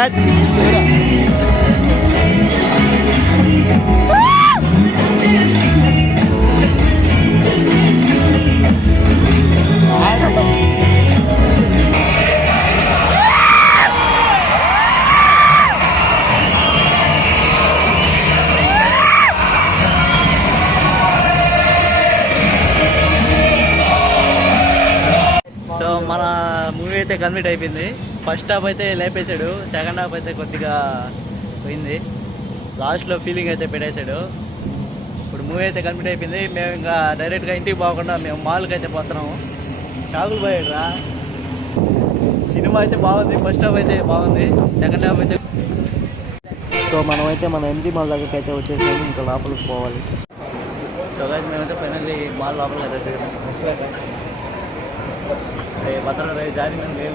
that. So మన movie అయితే complete అయిపోయింది. ఫస్ట్ హాఫ్ అయితే లేపేశాడు, సెకండ్ హాఫ్ అయితే కొద్దిగా పోయింది. లాస్ట్లో ఫీలింగ్ అయితే పెట్టేశాడు. ఇప్పుడు మూవీ అయితే కంప్లీట్ అయిపోయింది. మేము ఇంకా డైరెక్ట్గా ఇంటికి పోకుండా మేము మాల్కి అయితే పోతున్నాము. షాపులు పోయాడు రా. సినిమా అయితే బాగుంది, ఫస్ట్ హాఫ్ అయితే బాగుంది, సెకండ్ హాఫ్ అయితే. సో మనమైతే మన ఎంజీ మాల్ దగ్గరికి అయితే వచ్చేసాము, ఇంకా లోపలికి పోవాలి. సో గాయస్ మేమైతే ఫైనల్లీ మాల్ లోపలికి అయితే వచ్చేసాము. భద్ర జారి మేము